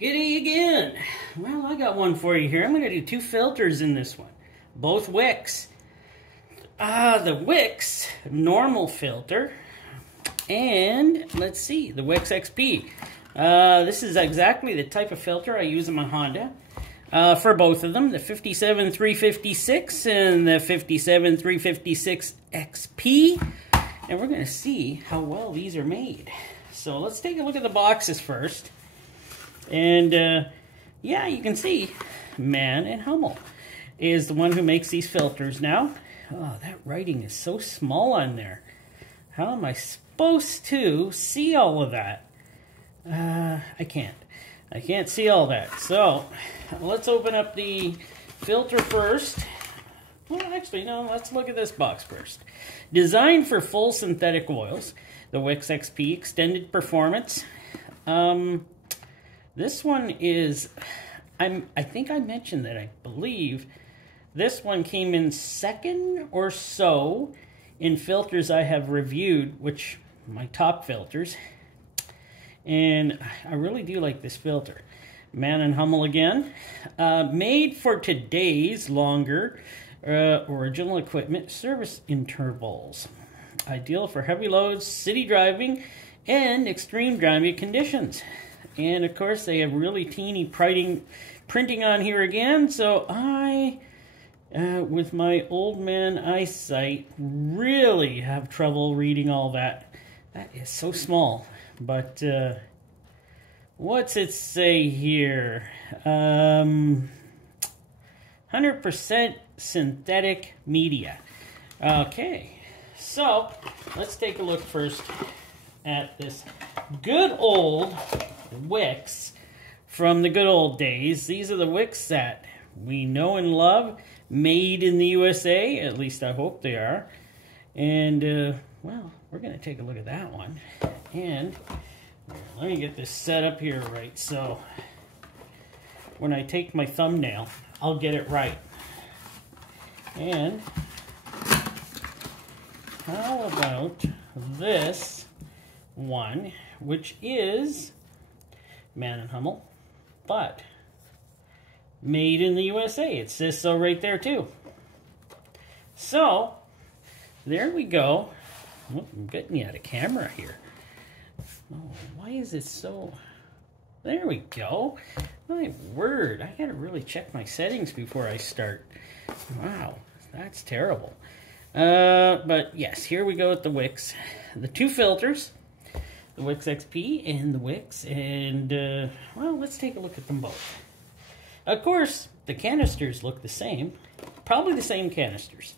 G'day again. Well, I got one for you here. I'm going to do two filters in this one, both WIX. The WIX normal filter, and let's see, the WIX XP. This is exactly the type of filter I use in my Honda for both of them, the 57356 and the 57356 XP. And we're going to see how well these are made. So let's take a look at the boxes first. And yeah, you can see Man and Hummel is the one who makes these filters now. Oh, that writing is so small on there. How am I supposed to see all of that? I can't see all that. So let's open up the filter first. Well, actually, no, let's look at this box first. Designed for full synthetic oils, the WIX XP Extended Performance. This one is, I think I mentioned that I believe this one came in second or so in filters I have reviewed, which my top filters. And I really do like this filter. Man and Hummel again. Made for today's longer original equipment service intervals. Ideal for heavy loads, city driving, and extreme driving conditions. And of course they have really teeny printing on here again, so I, with my old man eyesight, really have trouble reading all that. That is so small. But what's it say here? 100% synthetic media. Okay, so let's take a look first at this good old WIX from the good old days. These are the WIX that we know and love, made in the USA, at least I hope they are. And well, we're going to take a look at that one. And let me get this set up here right, so when I take my thumbnail, I'll get it right. And how about this one, which is Man and Hummel, but made in the USA. It says so right there too. So there we go. Oh, I'm getting you out of camera here. Oh, why is it so... There we go. My word, I gotta really check my settings before I start. Wow, that's terrible. But yes, here we go with the WIX. The two filters, the WIX XP and the WIX, and well, let's take a look at them both. Of course, the canisters look the same, probably the same canisters.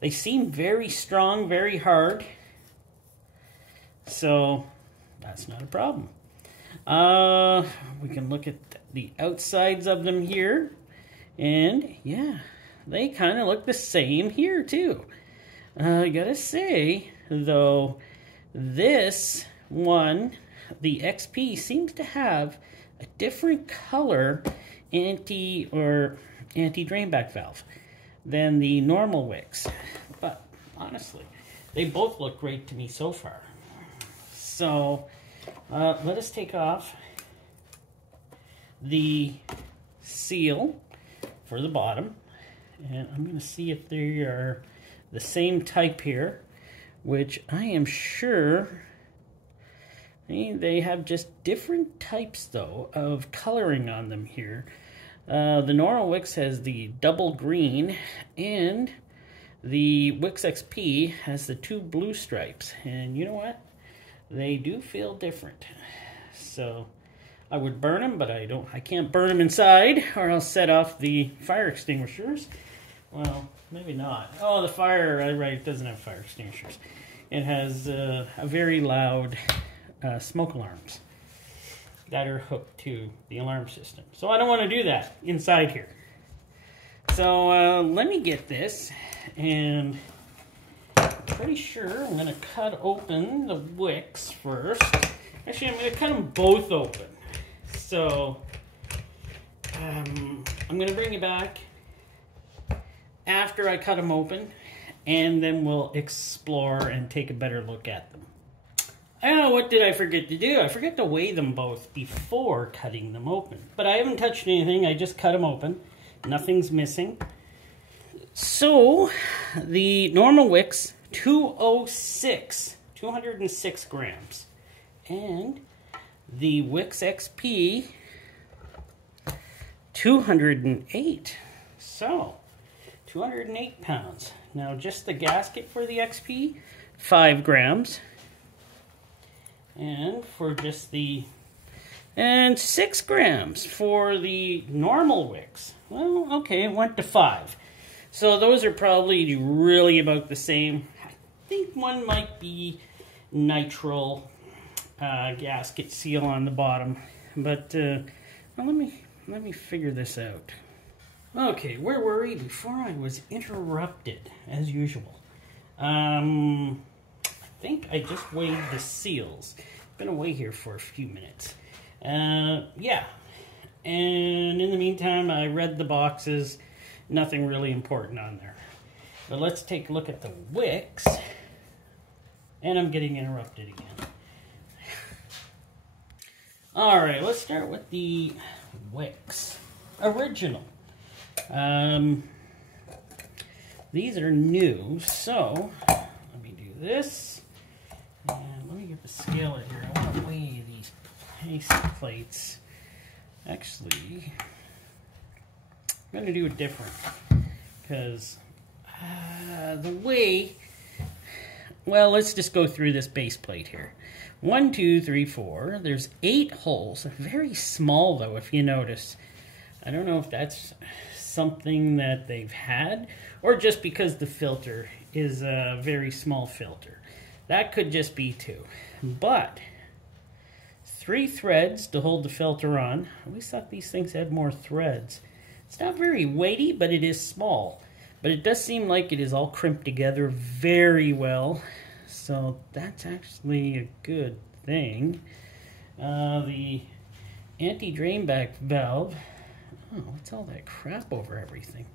They seem very strong, very hard, so that's not a problem. We can look at the outsides of them here, and yeah, they kind of look the same here too. I gotta say, though, this one, the XP, seems to have a different color anti-drainback valve than the normal WIX. But honestly, they both look great to me so far. So let us take off the seal for the bottom, and I'm going to see if they are the same type here, which I am sure they have just different types though of coloring on them here. The normal WIX has the double green, and the WIX XP has the two blue stripes, and you know what? They do feel different. So I would burn them, but I can't burn them inside, or I'll set off the fire extinguishers. Well, maybe not. Oh, the fire, right, it doesn't have fire extinguishers. It has a very loud smoke alarms that are hooked to the alarm system. So I don't want to do that inside here. So let me get this, and I'm pretty sure I'm going to cut open the WIX first. Actually, I'm going to cut them both open. So I'm going to bring you back after I cut them open, and then we'll explore and take a better look at them. Oh, what did I forget to do? I forgot to weigh them both before cutting them open. But I haven't touched anything. I just cut them open. Nothing's missing. So, the normal WIX, 206 grams. And the WIX XP, 208. So, 208 pounds. Now, just the gasket for the XP, 5 grams. And for just the... And 6 grams for the normal WIX. Well, okay, it went to 5. So those are probably really about the same. I think one might be nitrile gasket seal on the bottom. But well, let me figure this out. Okay, where were we before I was interrupted, as usual? I think I just weighed the seals. Been away here for a few minutes. Yeah, and in the meantime, I read the boxes. Nothing really important on there. But let's take a look at the WIX. And I'm getting interrupted again. Alright, let's start with the WIX original. These are new, so let me do this. And let me get the scale in here. I want to weigh these paste plates. Actually, I'm going to do it different because the way, well, let's just go through this base plate here. 1, 2, 3, 4. There's 8 holes. Very small, though, if you notice. I don't know if that's something that they've had or just because the filter is a very small filter. That could just be too. But 3 threads to hold the filter on. I always thought these things had more threads. It's not very weighty, but it is small. But it does seem like it is all crimped together very well. So that's actually a good thing. The anti-drain back valve. Oh, what's all that crap over everything?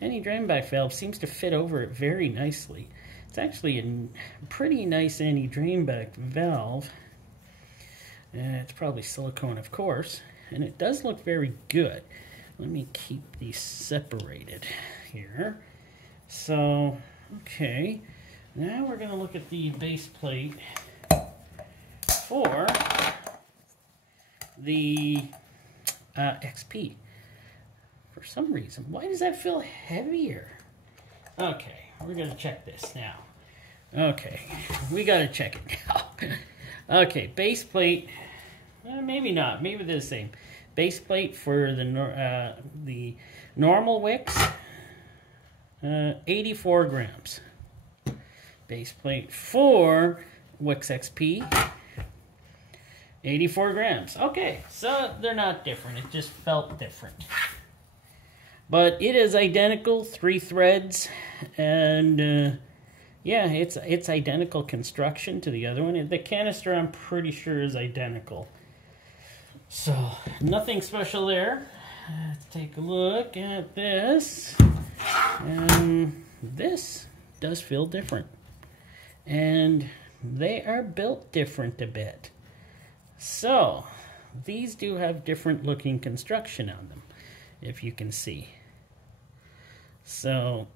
Anti-drain back valve seems to fit over it very nicely. It's actually a pretty nice anti-drain back valve. It's probably silicone, of course, and it does look very good. Let me keep these separated here. So, okay, now we're going to look at the base plate for the XP. For some reason, why does that feel heavier? Okay, we're going to check this now. Okay, we got to check it now. Okay, base plate. Maybe not. Maybe they're the same. Base plate for the normal WIX, 84 grams. Base plate for WIX XP, 84 grams. Okay, so they're not different. It just felt different. But it is identical, 3 threads, and yeah, it's identical construction to the other one. The canister, I'm pretty sure, is identical. So, nothing special there. Let's take a look at this. And this does feel different. And they are built different a bit. So, these do have different looking construction on them, if you can see. So,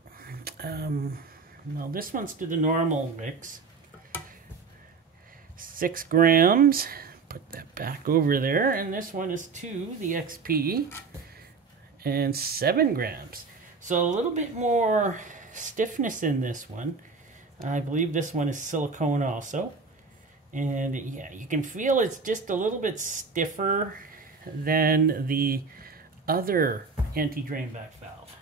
well, this one's to the normal WIX. 6 grams. Put that back over there. And this one is to the XP. And 7 grams. So a little bit more stiffness in this one. I believe this one is silicone also. And yeah, you can feel it's just a little bit stiffer than the other anti-drain back valve.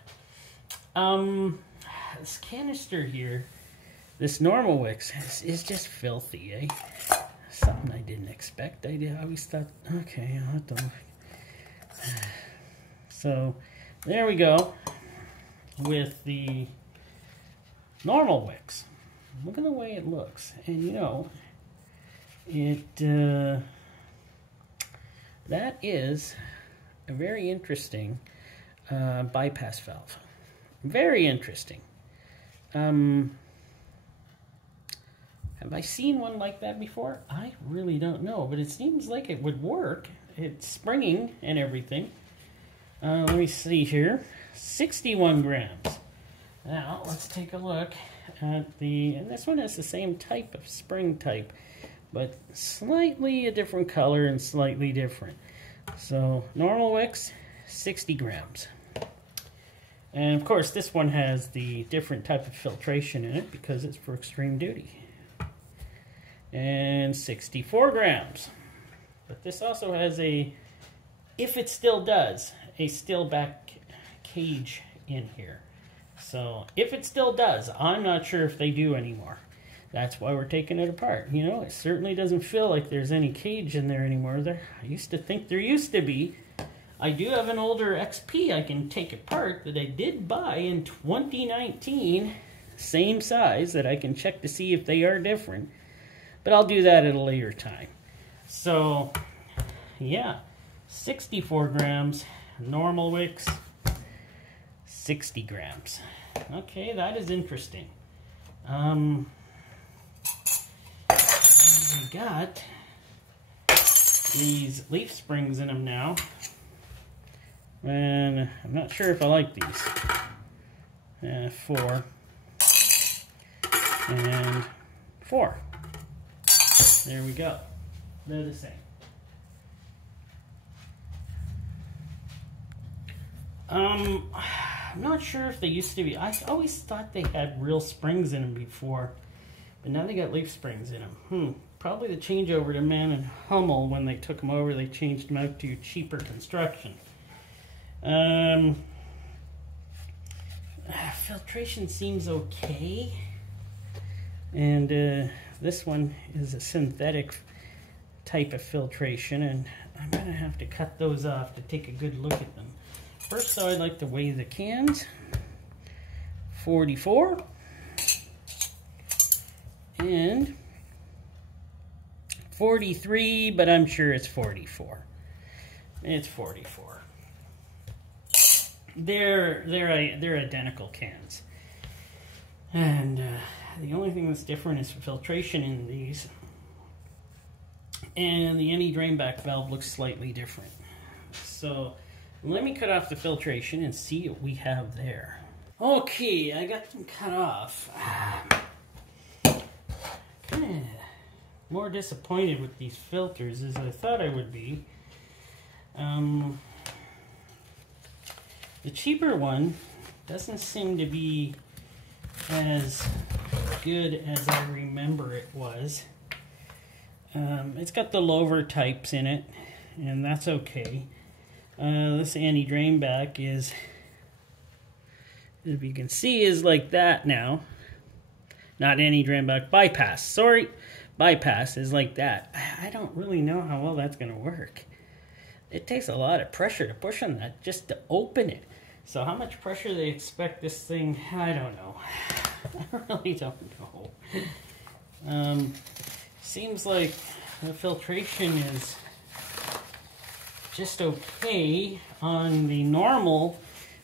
This canister here, this normal WIX, is just filthy, eh? Something I didn't expect. I always thought, okay, I'll have to look. So, there we go with the normal WIX. Look at the way it looks. And you know, that is a very interesting bypass valve. Very interesting. Haven't Have I seen one like that before? I really don't know, but it seems like it would work. It's springing and everything. Let me see here. 61 grams. Now, let's take a look at and this one has the same type of spring type, but slightly a different color and slightly different. So, normal wicks, 60 grams. And of course, this one has the different type of filtration in it because it's for extreme duty. And 64 grams. But this also has a, if it still does, a still back cage in here. So if it still does, I'm not sure if they do anymore. That's why we're taking it apart. You know, it certainly doesn't feel like there's any cage in there anymore. I used to think there used to be. I do have an older XP I can take apart that I did buy in 2019. Same size that I can check to see if they are different. But I'll do that at a later time. So, yeah, 64 grams, normal wicks, 60 grams. Okay, that is interesting. We got these leaf springs in them now. And I'm not sure if I like these. 4 and 4. There we go. They're the same. I'm not sure if they used to be. I always thought they had real springs in them before, but now they got leaf springs in them. Probably the changeover to Man and Hummel, when they took them over, they changed them out to cheaper construction. Filtration seems okay, and this one is a synthetic type of filtration, and I'm gonna have to cut those off to take a good look at them. First, though, I'd like to weigh the cans. 44 and 43, but I'm sure it's 44. It's 44. They're identical cans, and the only thing that's different is filtration in these, and the any drainback valve looks slightly different. So let me cut off the filtration and see what we have there. Okay, I got them cut off. Kind of more disappointed with these filters as I thought I would be. The cheaper one doesn't seem to be as good as I remember it was. It's got the lower types in it, and that's okay. This anti-drain back is, if you can see, is like that now. Not anti-drain back, bypass. Sorry, bypass is like that. I don't really know how well that's going to work. It takes a lot of pressure to push on that just to open it. So how much pressure they expect this thing, I don't know. I really don't know. Seems like the filtration is just okay on the normal,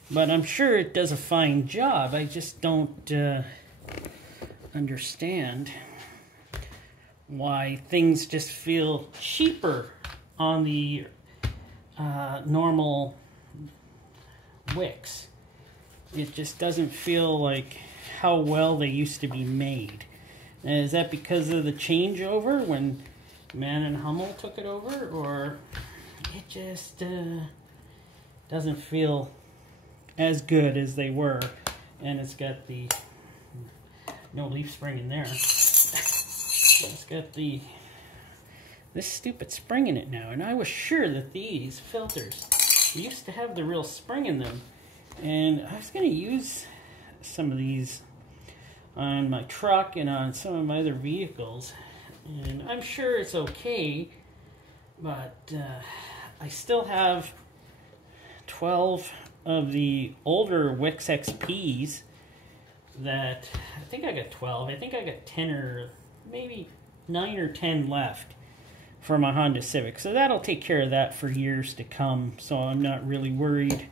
but I'm sure it does a fine job. I just don't understand why things just feel cheaper on the normal WIX. It just doesn't feel like how well they used to be made. And is that because of the changeover when Man and Hummel took it over, or it just doesn't feel as good as they were? And it's got the no leaf spring in there. It's got this stupid spring in it now, and I was sure that these filters used to have the real spring in them, and I was going to use some of these on my truck and on some of my other vehicles, and I'm sure it's okay, but I still have 12 of the older WIX XPs that, I think I got 12, I think I got 10 or maybe 9 or 10 left for my Honda Civic. So that'll take care of that for years to come. So I'm not really worried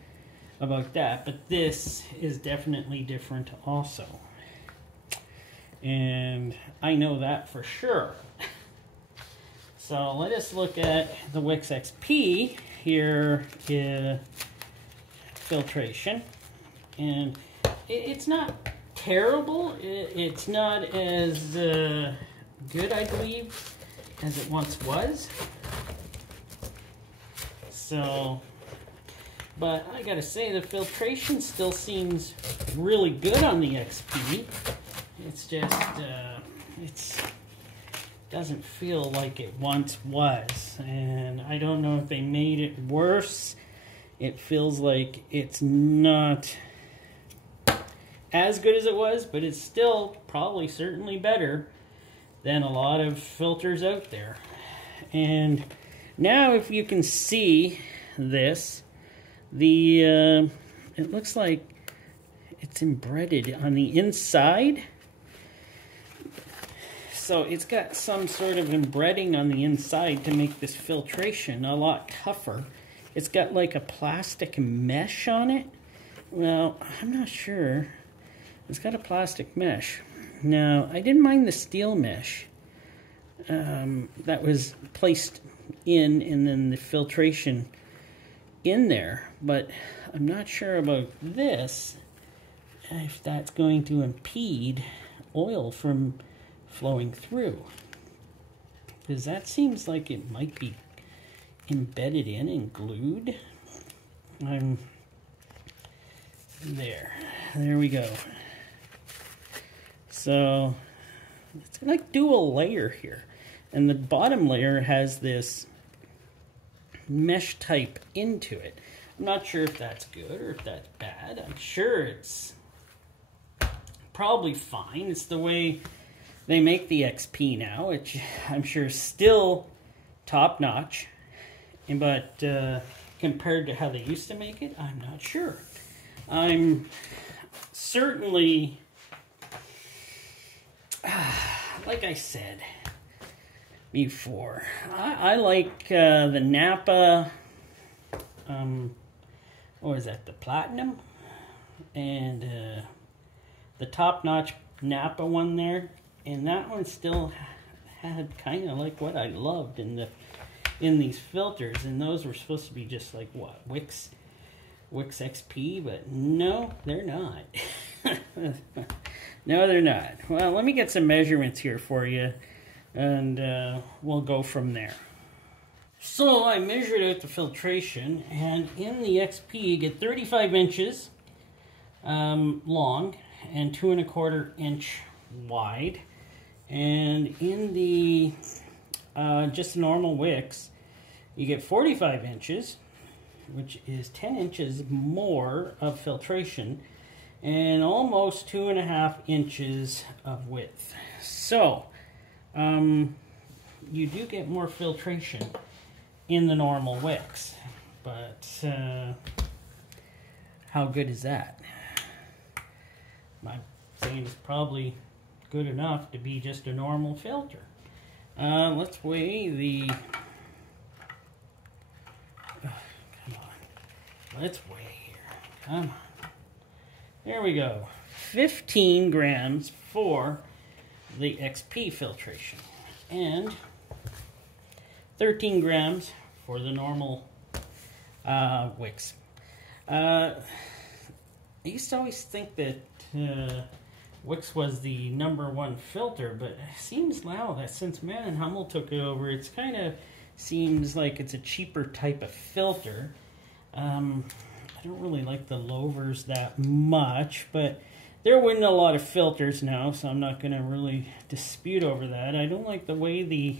about that. But this is definitely different also. and I know that for sure. So let us look at the WIX XP here in filtration, and it's not terrible. It's not as good, I believe, as it once was. So, but I gotta say, the filtration still seems really good on the XP. It's just, it doesn't feel like it once was. And I don't know if they made it worse. It feels like it's not as good as it was, but it's still probably certainly better than a lot of filters out there. And now if you can see this, it looks like it's embedded on the inside. So it's got some sort of embedding on the inside to make this filtration a lot tougher. It's got like a plastic mesh on it. Well, I'm not sure. It's got a plastic mesh. Now, I didn't mind the steel mesh that was placed in, and then the filtration in there, but I'm not sure about this, if that's going to impede oil from flowing through, because that seems like it might be embedded in and glued. There we go. So it's like dual layer here, and the bottom layer has this mesh type into it. I'm not sure if that's good or if that's bad. I'm sure it's probably fine. It's the way they make the XP now, which I'm sure is still top notch, but compared to how they used to make it, I'm not sure. I'm certainly, like I said before, I like the Napa, what is that, the Platinum, and the top-notch Napa one there, and that one still had kind of like what I loved in these filters, and those were supposed to be just like what, WIX XP, but no, they're not. No, they're not. Well, let me get some measurements here for you, and we'll go from there. So I measured out the filtration, and in the XP you get 35 inches long and 2 1/4 inch wide, and in the just normal WIX you get 45 inches, which is 10 inches more of filtration, and almost 2 1/2 inches of width. So you do get more filtration in the normal WIX, but how good is that? I'm saying it's probably good enough to be just a normal filter. Let's weigh the, come on, let's weigh here, come on. There we go, 15 grams for the XP filtration, and 13 grams for the normal WIX. I used to always think that WIX was the #1 filter, but it seems now that since Man and Hummel took it over, it's kind of seems like it's a cheaper type of filter. I don't really like the Lovers that much, but they're winning a lot of filters now, so I'm not going to really dispute over that. I don't like the way the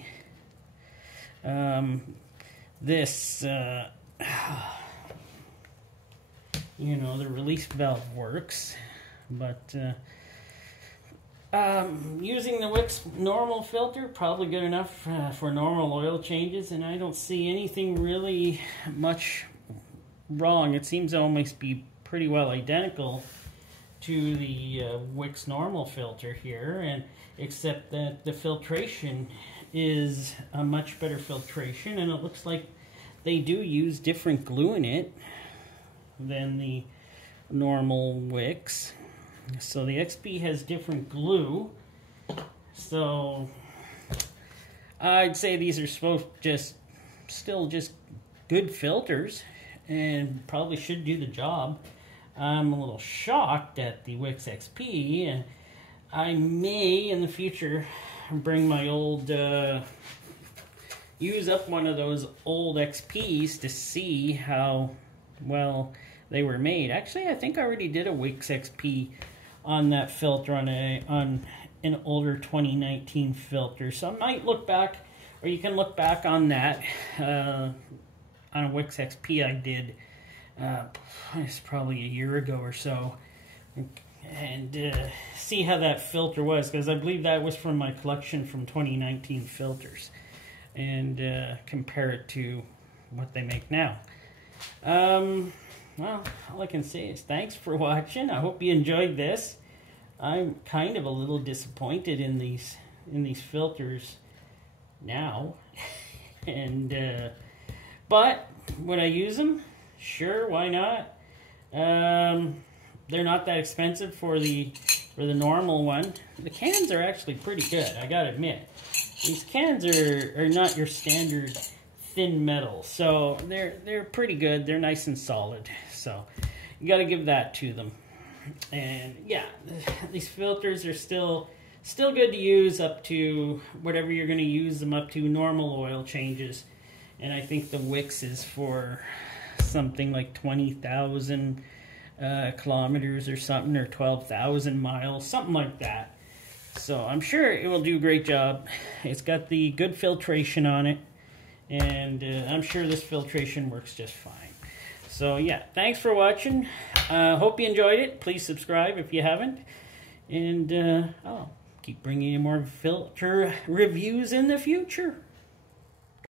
you know, the release valve works, but using the WIX normal filter, probably good enough for normal oil changes, and I don't see anything really much wrong. It seems to almost be pretty well identical to the WIX normal filter here, and except that the filtration is a much better filtration, and it looks like they do use different glue in it than the normal WIX. So the XP has different glue, So I'd say these are still just good filters and probably should do the job. I'm a little shocked at the WIX XP, and I may in the future bring my old use up one of those old XPs to see how well they were made. Actually, I think I already did a WIX XP on that filter on an older 2019 filter. So I might look back, or you can look back on that on a WIX XP I did. It's probably a year ago or so, and see how that filter was, because I believe that was from my collection from 2019 filters, and compare it to what they make now. Well, all I can say is thanks for watching. I hope you enjoyed this. I'm kind of a little disappointed in these filters now, and but would I use them? Sure, why not? They're not that expensive for the normal one. The cans are actually pretty good, I gotta admit. These cans are not your standard thin metal, so they're pretty good. They're nice and solid, so you gotta give that to them. And yeah, these filters are still good to use up to whatever you're going to use them up to, normal oil changes. And I think the WIX is for something like 20,000 kilometers or something, or 12,000 miles, something like that. So I'm sure it will do a great job. It's got the good filtration on it, and I'm sure this filtration works just fine. So yeah, thanks for watching. Hope you enjoyed it. Please subscribe if you haven't. And I'll keep bringing you more filter reviews in the future.